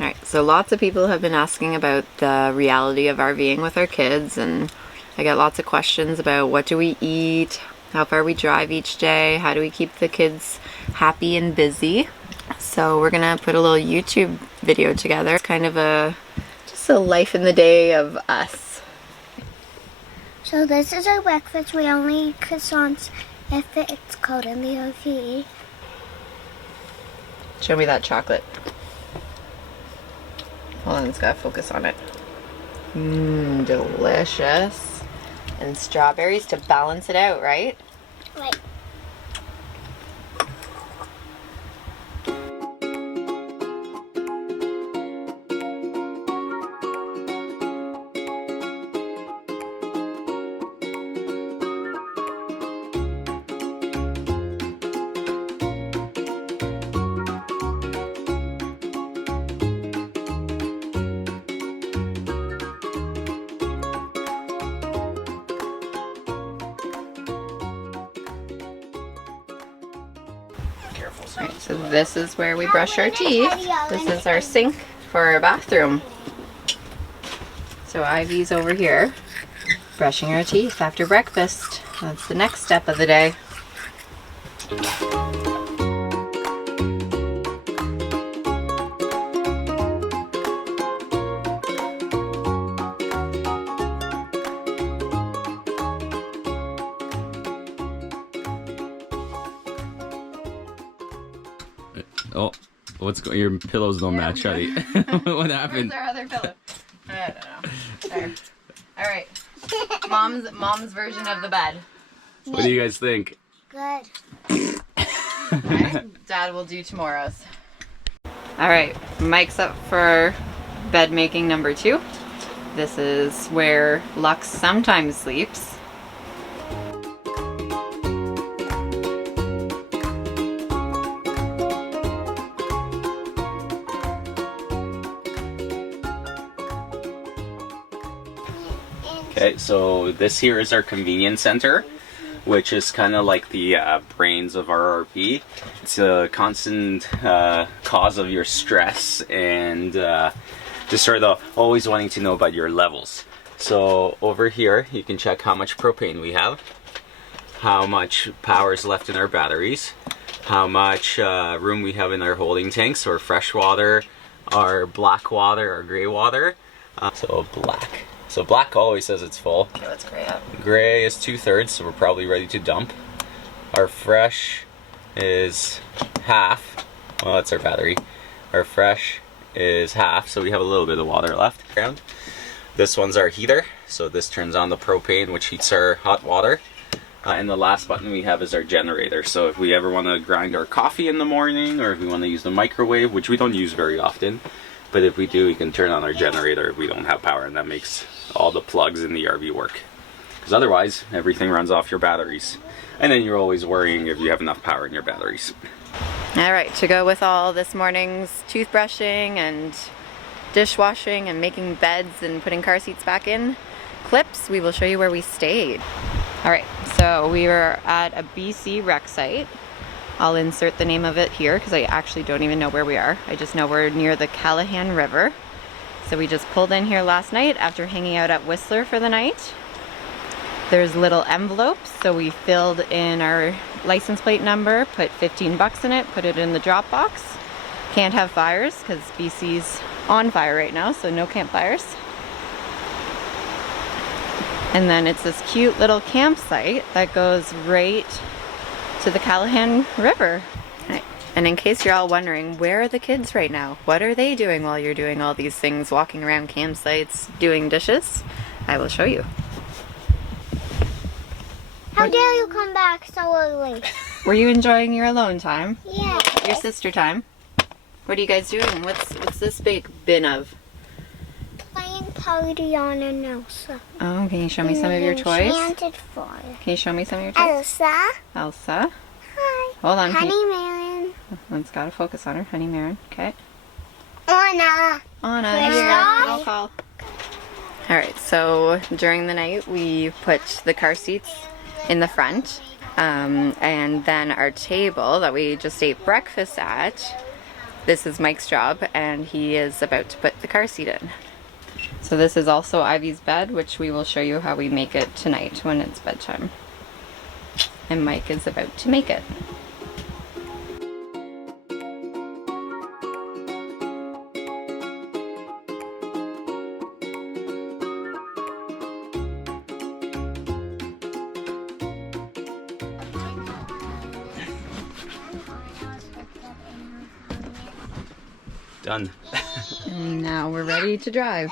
Alright, so lots of people have been asking about the reality of RVing with our kids, and I get lots of questions about what do we eat, how far we drive each day, how do we keep the kids happy and busy. So we're gonna put a little YouTube video together, kind of just a life in the day of us. So this is our breakfast. We only eat croissants if it's cold in the RV. Show me that chocolate. Hold on, it's gotta focus on it. Mmm, delicious. And strawberries to balance it out, right? Right. Right, so this is where we brush our teeth. This is our sink for our bathroom. So Ivy's over here brushing her teeth after breakfast. That's the next step of the day. Oh, your pillows don't match, Shuddy. What happened? Where's our other pillow? I don't know. There. All right. Mom's version of the bed. What do you guys think? Good. Right. Dad will do tomorrow's. All right, Mike's up for bed making number 2. This is where Lux sometimes sleeps. Okay, so this here is our convenience center, which is kind of like the brains of our RV. It's a constant cause of your stress and just sort of always wanting to know about your levels. So over here, you can check how much propane we have, how much power is left in our batteries, how much room we have in our holding tanks, or fresh water, our black water, our gray water. So black. So black always says it's full. Okay, let's gray up. Gray is 2/3, so we're probably ready to dump. Our fresh is half. Well, that's our battery. Our fresh is half, so we have a little bit of water left. This one's our heater, so this turns on the propane, which heats our hot water. And the last button we have is our generator. So if we ever want to grind our coffee in the morning, or if we want to use the microwave, which we don't use very often, but if we do, we can turn on our generator if we don't have power, and that makes all the plugs in the RV work. Because otherwise, everything runs off your batteries. And then you're always worrying if you have enough power in your batteries. All right, to go with all this morning's toothbrushing and dishwashing and making beds and putting car seats back in clips, we will show you where we stayed. All right, so we were at a BC rec site. I'll insert the name of it here because I actually don't even know where we are. I just know we're near the Callahan River. So we just pulled in here last night after hanging out at Whistler for the night. There's little envelopes, so we filled in our license plate number, put 15 bucks in it, put it in the drop box. Can't have fires because BC's on fire right now, so no campfires. And then it's this cute little campsite that goes right to the Callahan River. Right. And in case you're all wondering, where are the kids right now? What are they doing while you're doing all these things, walking around campsites, doing dishes? I will show you. How dare you come back so early? Were you enjoying your alone time? Yeah. Your sister time? What are you guys doing? What's this big bin of? Playing party on an Elsa. Oh, can you show me some of your toys? Enchanted forest. Can you show me some of your toys? Elsa. Elsa. Hi. Hold on. Honey Marin. Let's gotta focus on her. Honey Marin. Okay. Anna. Anna, here. Roll call. Alright, so during the night we put the car seats in the front. And then our table that we just ate breakfast at, this is Mike's job, and he is about to put the car seat in. So this is also Ivy's bed, which we will show you how we make it tonight when it's bedtime. And Mike is about to make it. Done. And now we're ready to drive.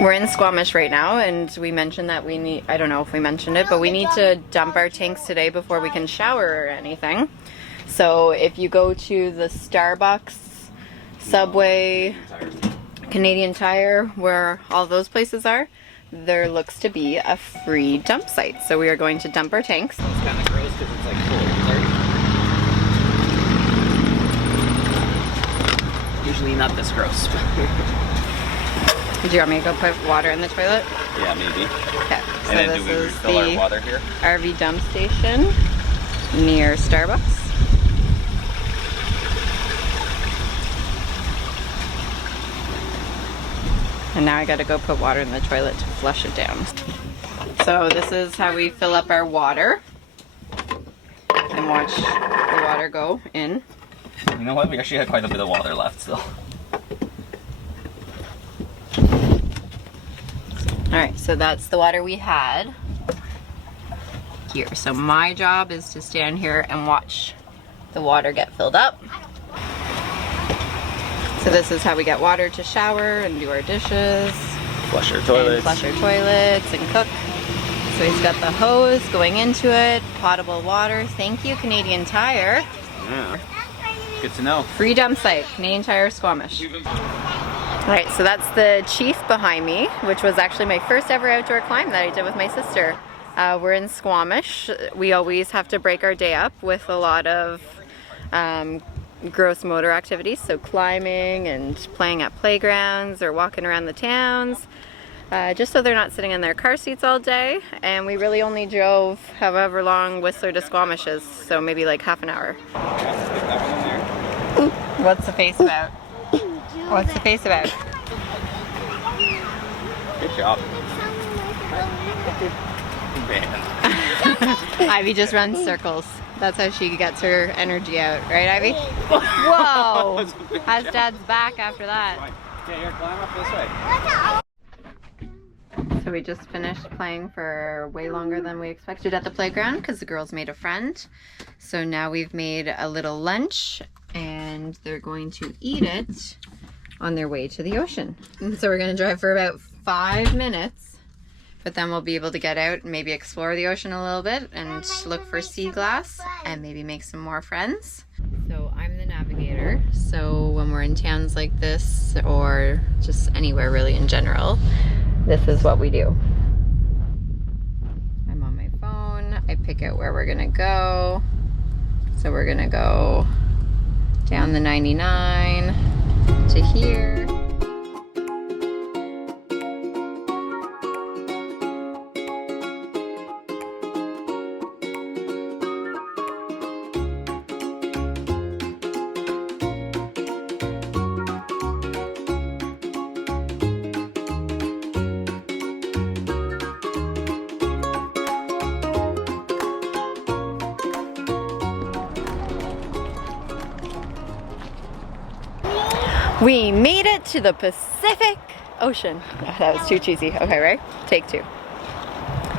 We're in Squamish right now, and we mentioned that we need, I don't know if we mentioned it, but we need to dump our tanks today before we can shower or anything. So if you go to the Starbucks, Subway, Canadian Tire, where all those places are, there looks to be a free dump site. So we are going to dump our tanks. It's kind of gross because it's like full. Usually not this gross. Do you want me to go put water in the toilet? Yeah, maybe. Okay. So And then this do we is refill our the water here? RV dump station near Starbucks. And now I gotta go put water in the toilet to flush it down. So this is how we fill up our water. And watch the water go in. You know what? We actually had quite a bit of water left still. Alright, so that's the water we had here. So my job is to stand here and watch the water get filled up. So this is how we get water to shower and do our dishes. Flush our And toilets. flush our toilets and cook. So he's got the hose going into it, potable water. Thank you, Canadian Tire. Yeah. Good to know. Free dump site, Canadian Tire, Squamish. Alright, so that's the Chief behind me, which was actually my first ever outdoor climb that I did with my sister. We're in Squamish. We always have to break our day up with a lot of gross motor activities, so climbing and playing at playgrounds or walking around the towns, just so they're not sitting in their car seats all day. And we really only drove however long Whistler to Squamish is, so maybe like half an hour. What's the face about? What's the face about? Good job. Ivy just runs circles. That's how she gets her energy out, right, Ivy? Whoa! Has Dad's back after that. Yeah, here, climb up this way. So we just finished playing for way longer than we expected at the playground because the girls made a friend. So now we've made a little lunch and they're going to eat it on their way to the ocean. And so we're going to drive for about 5 minutes, but then we'll be able to get out and maybe explore the ocean a little bit and look for sea glass and maybe make some more friends. So I'm the navigator, so when we're in towns like this or just anywhere really in general, this is what we do. I'm on my phone, I pick out where we're gonna go. So we're gonna go down the 99 to here. We made it to the Pacific Ocean. Oh, that was too cheesy. Okay, right? Take 2.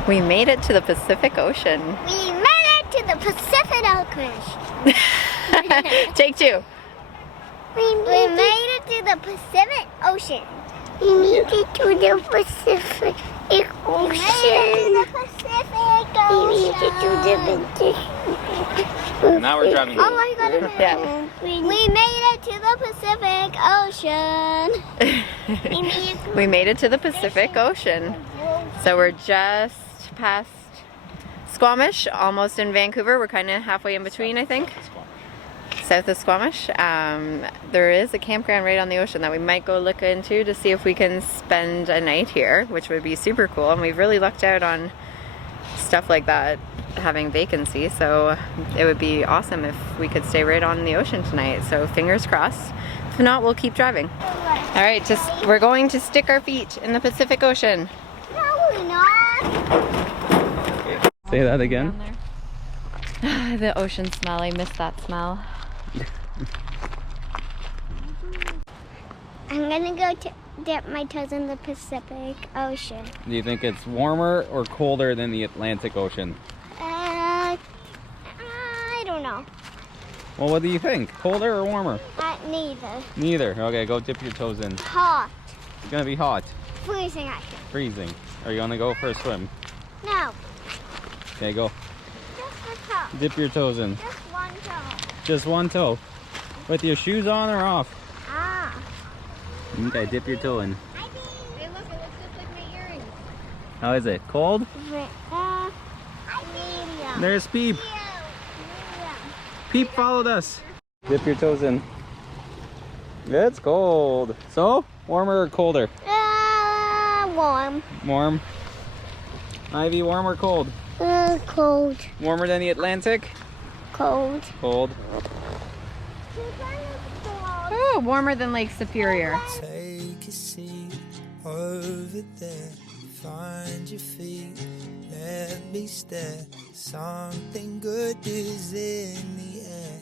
We made it to the Pacific Ocean. We made it to the Pacific Ocean. Take 2. We made it to the Pacific Ocean. We made it to the Pacific Ocean. We made it to the Pacific Ocean. We made it to the Pacific. Now we're driving. Oh my God. Yeah. We made it to the Pacific Ocean. We made it to the Pacific Ocean. So we're just past Squamish, almost in Vancouver. We're kind of halfway in between, I think. south of Squamish. There is a campground right on the ocean that we might go look into to see if we can spend a night here, which would be super cool. And we've really lucked out on stuff like that having vacancy, so it would be awesome if we could stay right on the ocean tonight. So fingers crossed. If not, we'll keep driving. All right, we're going to stick our feet in the Pacific Ocean. No, we're not. Say that again. The ocean smell, I miss that smell. I'm gonna go to dip my toes in the Pacific Ocean. Do you think it's warmer or colder than the Atlantic Ocean? I don't know. Well, what do you think? Colder or warmer? Neither. Neither. Okay, go dip your toes in. Hot. It's gonna be hot. Freezing actually. Freezing. Are you gonna go for a swim? No. Okay, go. Just a toe. Dip your toes in. Just one toe. Just one toe. With your shoes on or off? Ah. Okay, dip your toe in. Hey, look, it looks just like my earrings. How is it? Cold? Medium. There's Peep. Medium. Peep followed us. Dip your toes in. It's cold. So, warmer or colder? Warm. Warm. Ivy, warm or cold? Cold. Warmer than the Atlantic? Cold. Cold. Oh, warmer than Lake Superior. Take a seat over there, find your feet, let me stare. Something good is in the air.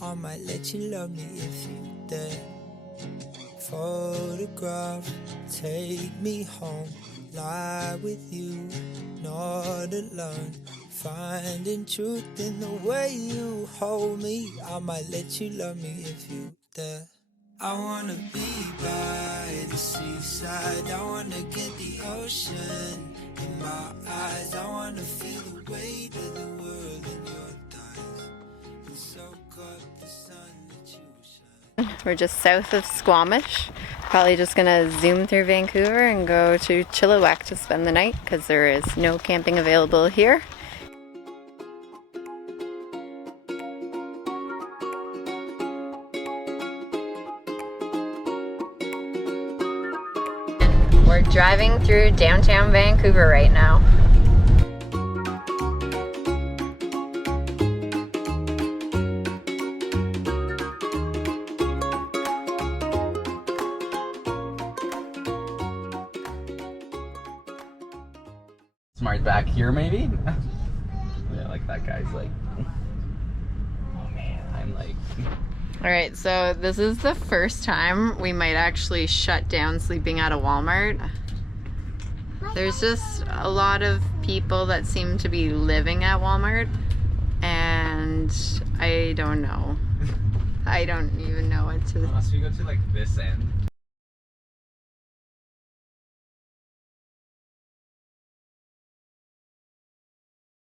I might let you love me if you dare. Photograph, take me home, lie with you, not alone. Finding truth in the way you hold me. I might let you love me if you dare. I wanna be by the seaside. I wanna get the ocean in my eyes. I wanna feel the weight of the world in your thighs and soak up the sun that you shine. We're just south of Squamish. Probably just gonna zoom through Vancouver and go to Chilliwack to spend the night because there is no camping available here. We're driving through downtown Vancouver right now. Smart back here, maybe? Yeah, like that guy's like, oh man, I'm like. All right, so this is the first time we might actually shut down sleeping at a Walmart. There's just a lot of people that seem to be living at Walmart, and I don't know. I don't even know what to. Unless we go to like this end.